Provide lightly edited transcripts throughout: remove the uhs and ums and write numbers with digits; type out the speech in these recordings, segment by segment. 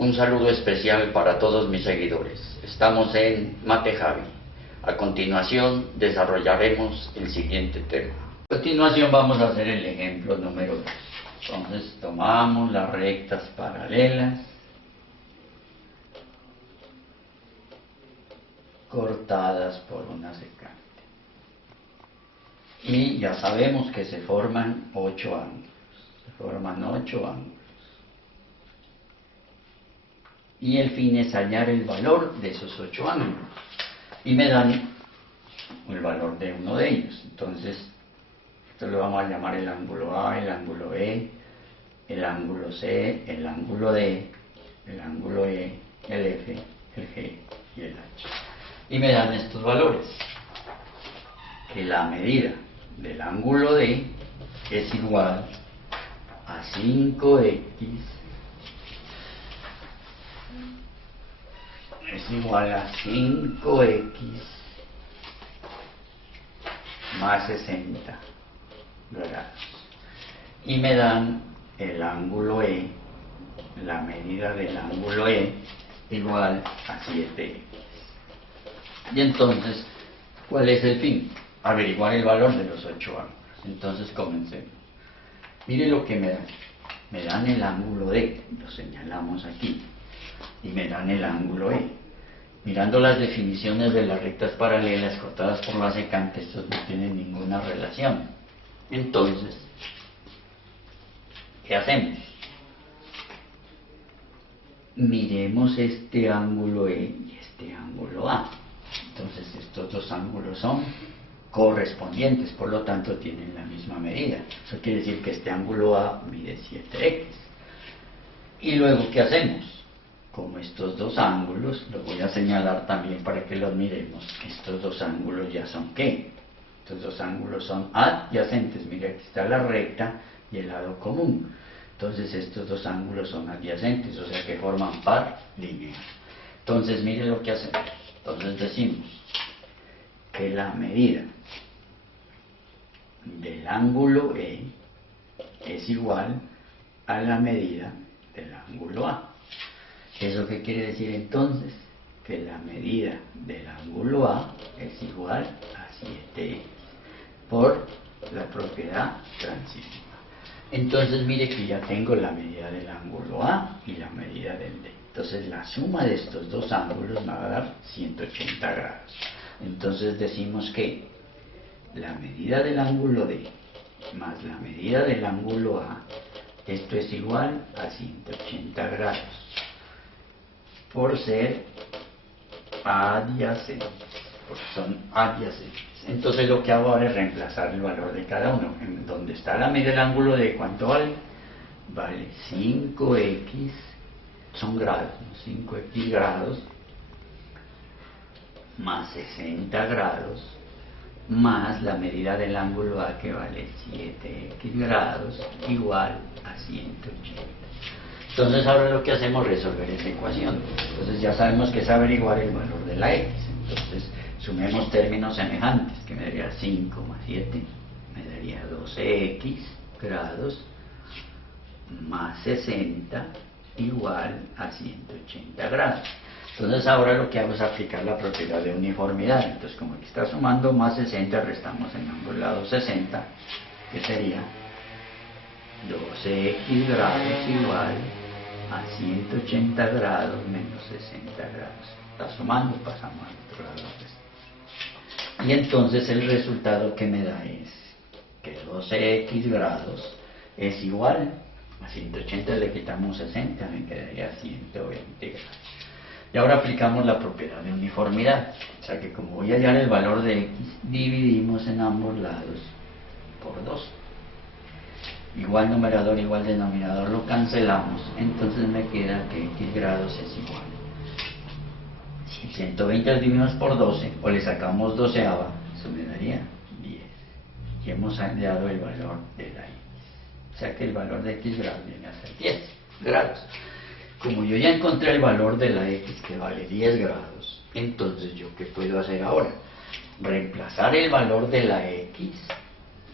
Un saludo especial para todos mis seguidores. Estamos en Mate Javi. A continuación desarrollaremos el siguiente tema. A continuación vamos a hacer el ejemplo número 2. Entonces tomamos las rectas paralelas cortadas por una secante. Y ya sabemos que se forman 8 ángulos. Se forman 8 ángulos. Y el fin es hallar el valor de esos 8 ángulos. Y me dan el valor de uno de ellos. Entonces, esto lo vamos a llamar el ángulo A, el ángulo E, el ángulo C, el ángulo D, el ángulo E, el F, el G y el H. Y me dan estos valores. Que la medida del ángulo D es igual a 5x es igual a 5x más 60 grados. Y me dan el ángulo E, la medida del ángulo E, igual a 7x. Y entonces, ¿cuál es el fin? Averiguar el valor de los 8 ángulos. Entonces, comencemos. Mire lo que me dan. Me dan el ángulo D, lo señalamos aquí. Y me dan el ángulo E. Mirando las definiciones de las rectas paralelas cortadas por la secante, estos no tienen ninguna relación. Entonces, ¿qué hacemos? Miremos este ángulo E y este ángulo A. Entonces, estos dos ángulos son correspondientes, por lo tanto tienen la misma medida. Eso quiere decir que este ángulo A mide 7x. Y luego, ¿qué hacemos? Como estos dos ángulos, los voy a señalar también para que los miremos, estos dos ángulos ya son ¿qué? Estos dos ángulos son adyacentes. Mira, aquí está la recta y el lado común. Entonces estos dos ángulos son adyacentes, o sea que forman par lineal. Entonces mire lo que hacemos. Entonces decimos que la medida del ángulo E es igual a la medida del ángulo A. ¿Eso qué quiere decir entonces? Que la medida del ángulo A es igual a 7x por la propiedad transitiva. Entonces mire que ya tengo la medida del ángulo A y la medida del D. Entonces la suma de estos dos ángulos me va a dar 180 grados. Entonces decimos que la medida del ángulo D más la medida del ángulo A, esto es igual a 180 grados. Por ser adyacentes, porque son adyacentes. Entonces lo que hago ahora es reemplazar el valor de cada uno. En donde está la medida del ángulo de ¿cuánto vale? Vale 5x, son grados, ¿no? 5x grados más 60 grados más la medida del ángulo A, que vale 7x grados, igual a 180. Entonces ahora lo que hacemos es resolver esa ecuación. Entonces ya sabemos que es averiguar el valor de la x. Entonces sumemos términos semejantes, que me daría 5 más 7, me daría 12x grados más 60 igual a 180 grados. Entonces ahora lo que hago es aplicar la propiedad de uniformidad. Entonces como aquí está sumando más 60, restamos en ambos lados 60, que sería 12x grados igual a 180 grados menos 60 grados. Está sumando, pasamos al otro lado. Y entonces el resultado que me da es que 12x grados es igual a 180, le quitamos 60, me quedaría 120 grados. Y ahora aplicamos la propiedad de uniformidad. O sea que como voy a hallar el valor de x, dividimos en ambos lados por 2. Igual numerador, igual denominador, lo cancelamos. Entonces me queda que x grados es igual. Si 120 lo dividimos por 12, o le sacamos 12ava, eso me daría 10. Y hemos hallado el valor de la x. O sea que el valor de x grados viene a ser 10 grados. Como yo ya encontré el valor de la x, que vale 10 grados, entonces yo ¿qué puedo hacer ahora? Reemplazar el valor de la x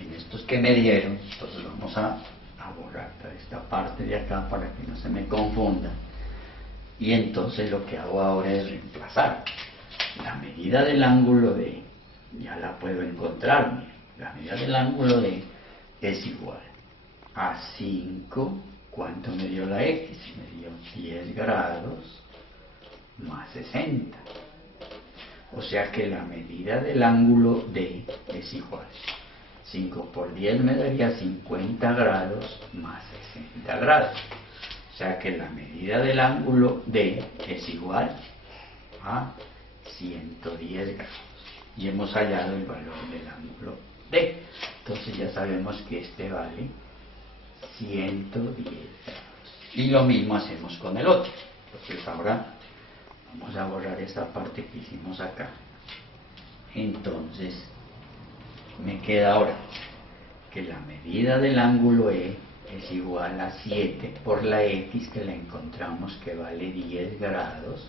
en estos que me dieron. Entonces vamos a borrar esta parte de acá para que no se me confunda. Y entonces lo que hago ahora es reemplazar la medida del ángulo D, ya la puedo encontrar. Miren, la medida del ángulo D es igual a 5, ¿cuánto me dio la X? Me dio 10 grados más 60. O sea que la medida del ángulo D es igual. 5 por 10 me daría 50 grados más 60 grados. O sea que la medida del ángulo D es igual a 110 grados. Y hemos hallado el valor del ángulo D. Entonces ya sabemos que este vale 110 grados. Y lo mismo hacemos con el otro. Entonces ahora vamos a borrar esta parte que hicimos acá. Entonces me queda ahora que la medida del ángulo E es igual a 7 por la X, que la encontramos que vale 10 grados,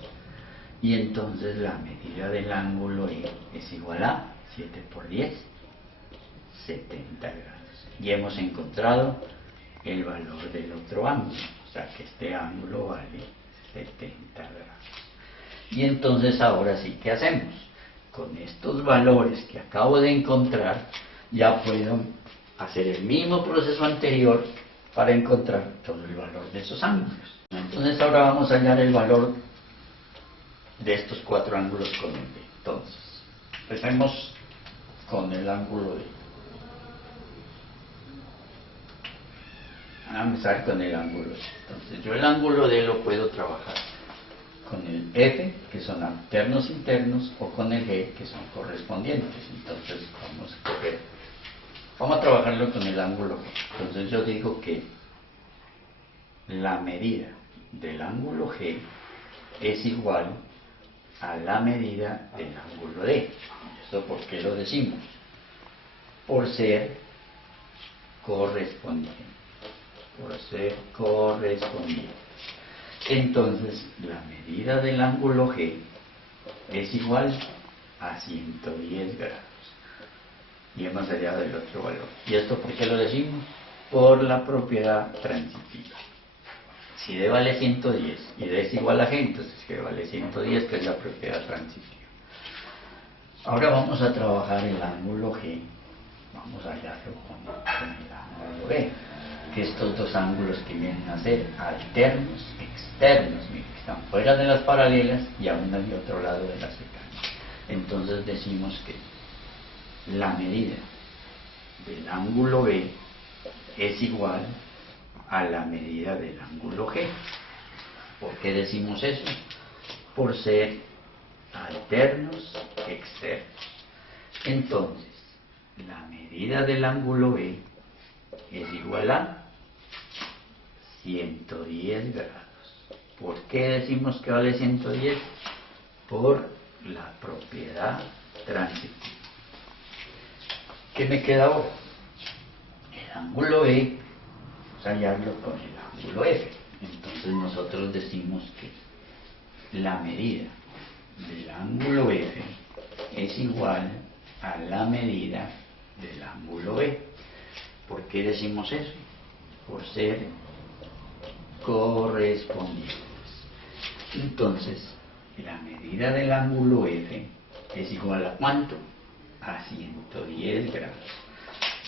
y entonces la medida del ángulo E es igual a 7 por 10, 70 grados. Y hemos encontrado el valor del otro ángulo, o sea que este ángulo vale 70 grados. Y entonces ahora sí, ¿qué hacemos? Con estos valores que acabo de encontrar, ya puedo hacer el mismo proceso anterior para encontrar todo el valor de esos ángulos. Entonces ahora vamos a hallar el valor de estos 4 ángulos con el D. Entonces, empecemos con el ángulo D. Vamos a empezar con el ángulo D. Entonces yo el ángulo D lo puedo trabajar con el F, que son alternos internos, o con el G, que son correspondientes. Entonces vamos a trabajarlo con el ángulo G. Entonces yo digo que la medida del ángulo G es igual a la medida del ángulo D. ¿Esto por qué lo decimos? Por ser correspondiente. Por ser correspondiente. Entonces, la medida del ángulo G es igual a 110 grados. Y hemos hallado el otro valor. ¿Y esto por qué lo decimos? Por la propiedad transitiva. Si D vale 110 y D es igual a G, entonces G vale 110, que es la propiedad transitiva. Ahora vamos a trabajar el ángulo G. Vamos a hallarlo con el ángulo B. Que estos dos ángulos que vienen a ser alternos externos, miren, que están fuera de las paralelas y a uno y otro lado de la secante. Entonces decimos que la medida del ángulo B es igual a la medida del ángulo G. ¿Por qué decimos eso? Por ser alternos externos. Entonces, la medida del ángulo B es igual a 110 grados. ¿Por qué decimos que vale 110? Por la propiedad transitiva. ¿Qué me queda ahora? El ángulo E, vamos a hallarlo con el ángulo F. Entonces nosotros decimos que la medida del ángulo F es igual a la medida del ángulo B. ¿Por qué decimos eso? Por ser correspondientes. Entonces, la medida del ángulo F es igual a ¿cuánto? A 110 grados.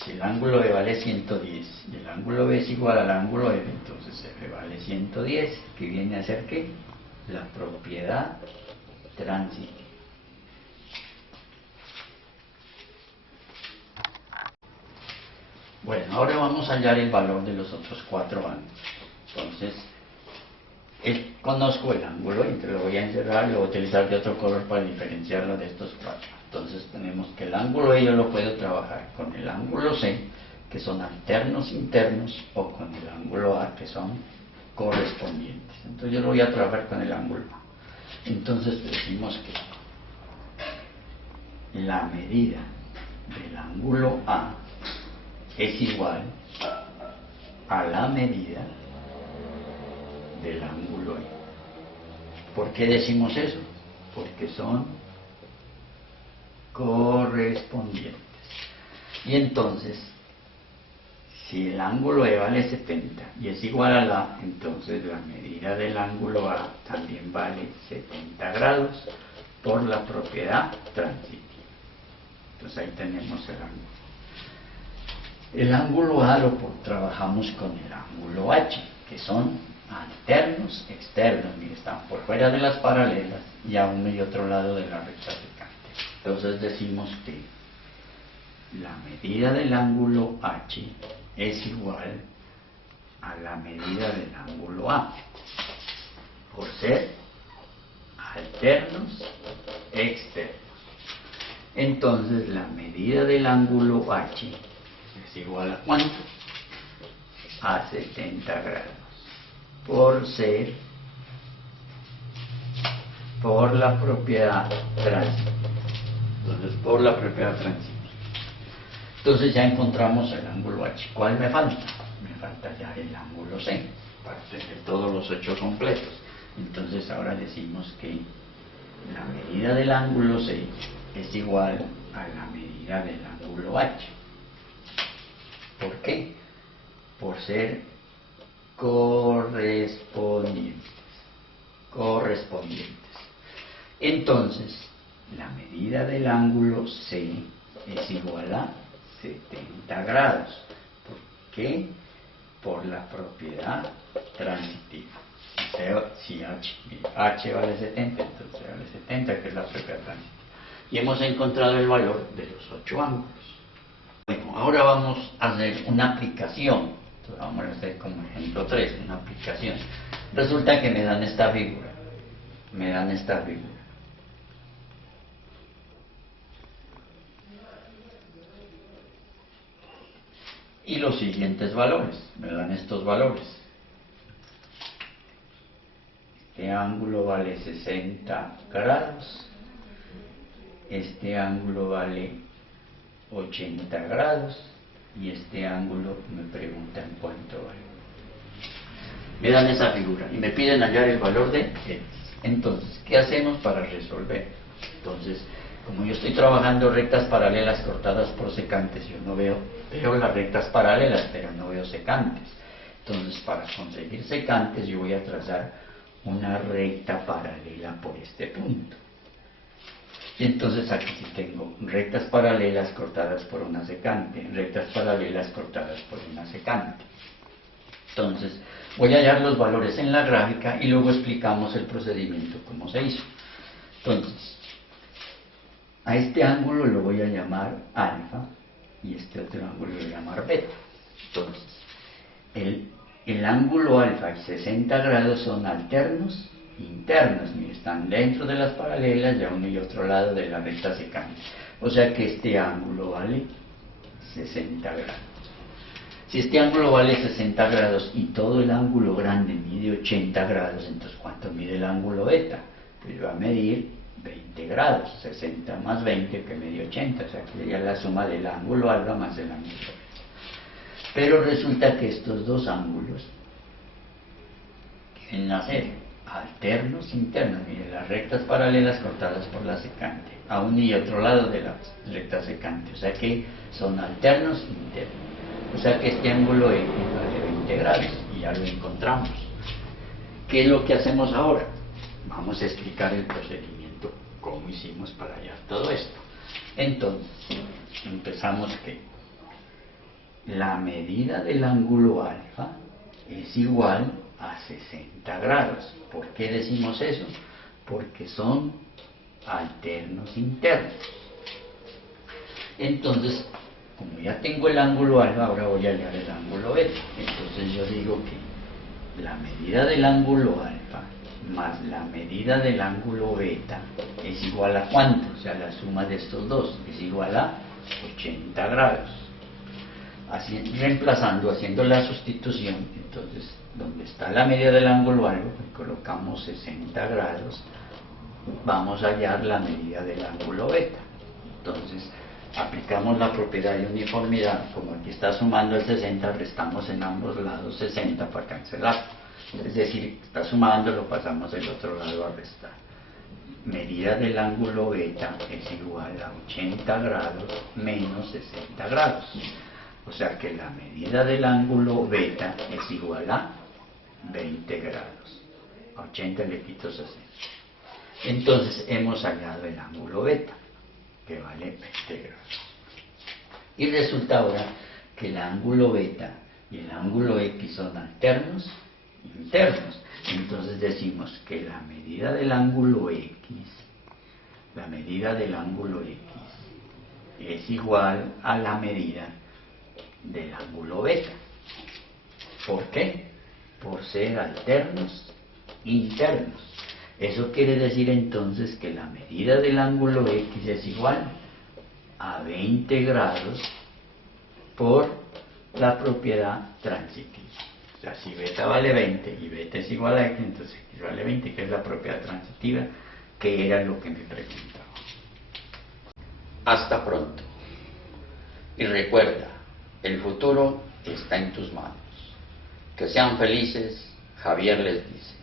Si el ángulo B vale 110 y el ángulo B es igual al ángulo F, entonces F vale 110, que viene a ser ¿qué? La propiedad transitiva. Bueno, ahora vamos a hallar el valor de los otros 4 ángulos. Entonces, conozco el ángulo, y lo voy a encerrar y lo voy a utilizar de otro color para diferenciarlo de estos 4. Entonces tenemos que el ángulo E yo lo puedo trabajar con el ángulo C, que son alternos internos, o con el ángulo A, que son correspondientes. Entonces yo lo voy a trabajar con el ángulo A. Entonces decimos que la medida del ángulo A es igual a la medida del ángulo E. ¿Por qué decimos eso? Porque son correspondientes. Y entonces, Si el ángulo E vale 70 y es igual a la, entonces la medida del ángulo A también vale 70 grados por la propiedad transitiva. Entonces ahí tenemos el ángulo. El ángulo A lo trabajamos con el ángulo H, que son alternos externos, mire, están por fuera de las paralelas y a uno y otro lado de la recta secante. Entonces decimos que la medida del ángulo H es igual a la medida del ángulo A, por ser alternos externos. Entonces la medida del ángulo H es igual a ¿cuánto? A 70 grados, por la propiedad transitiva. Entonces, por la propiedad transitiva. Entonces ya encontramos el ángulo H. ¿Cuál me falta? Me falta ya el ángulo C, para tener todos los 8 completos. Entonces ahora decimos que la medida del ángulo C es igual a la medida del ángulo H. ¿Por qué? Por ser correspondientes. Entonces, la medida del ángulo C es igual a 70 grados. ¿Por qué? Por la propiedad transitiva. Si H vale 70, entonces vale 70, que es la propiedad transitiva. Y hemos encontrado el valor de los 8 ángulos. Bueno, ahora vamos a hacer una aplicación. Entonces vamos a hacer como ejemplo 3, una aplicación. Resulta que me dan esta figura. Y los siguientes valores, me dan estos valores. Este ángulo vale 60 grados, este ángulo vale 80 grados y este ángulo me preguntan cuánto vale. Me dan esa figura y me piden hallar el valor de X. Entonces, ¿qué hacemos para resolver? Entonces, como yo estoy trabajando rectas paralelas cortadas por secantes, yo no veo las rectas paralelas, pero no veo secantes. Entonces, para conseguir secantes, yo voy a trazar una recta paralela por este punto. Y entonces aquí sí tengo rectas paralelas cortadas por una secante, rectas paralelas cortadas por una secante. Entonces, voy a hallar los valores en la gráfica y luego explicamos el procedimiento, cómo se hizo. Entonces, a este ángulo lo voy a llamar alfa y este otro ángulo lo voy a llamar beta. Entonces, el ángulo alfa y 60 grados son alternos internos, mire, están dentro de las paralelas y a uno y otro lado de la recta secante. O sea que este ángulo vale 60 grados. Si este ángulo vale 60 grados y todo el ángulo grande mide 80 grados, entonces ¿cuánto mide el ángulo beta? Pues va a medir 20 grados, 60 más 20 que mide 80, o sea que sería la suma del ángulo alfa más el ángulo beta. Pero resulta que estos dos ángulos quieren hacer alternos internos, miren, las rectas paralelas cortadas por la secante, a un y otro lado de la recta secante, o sea que son alternos internos. O sea que este ángulo X vale 20 grados y ya lo encontramos. ¿Qué es lo que hacemos ahora? Vamos a explicar el procedimiento, cómo hicimos para hallar todo esto. Entonces, empezamos que la medida del ángulo alfa es igual a 60 grados. ¿Por qué decimos eso? Porque son alternos internos. Entonces, como ya tengo el ángulo alfa, ahora voy a hallar el ángulo beta. Entonces yo digo que la medida del ángulo alfa más la medida del ángulo beta es igual a ¿cuánto? O sea, la suma de estos dos es igual a 80 grados. Así, reemplazando, haciendo la sustitución, entonces, donde está la medida del ángulo alfa, pues colocamos 60 grados, vamos a hallar la medida del ángulo beta. Entonces, aplicamos la propiedad de uniformidad, como aquí está sumando el 60, restamos en ambos lados 60 para cancelar. Es decir, está sumando, lo pasamos del otro lado a restar. Medida del ángulo beta es igual a 80 grados menos 60 grados. O sea que la medida del ángulo beta es igual a 20 grados. A 80 le quito 60. Entonces hemos hallado el ángulo beta, que vale 20 grados. Y resulta ahora que el ángulo beta y el ángulo X son alternos, internos. Entonces decimos que la medida del ángulo X, es igual a la medida del ángulo beta. ¿Por qué? Por ser alternos, internos. Eso quiere decir entonces que la medida del ángulo X es igual a 20 grados por la propiedad transitiva. O sea, si beta vale 20 y beta es igual a X, entonces X vale 20, que es la propiedad transitiva, que era lo que me preguntaba. Hasta pronto. Y recuerda, el futuro está en tus manos. Que sean felices, Javier les dice.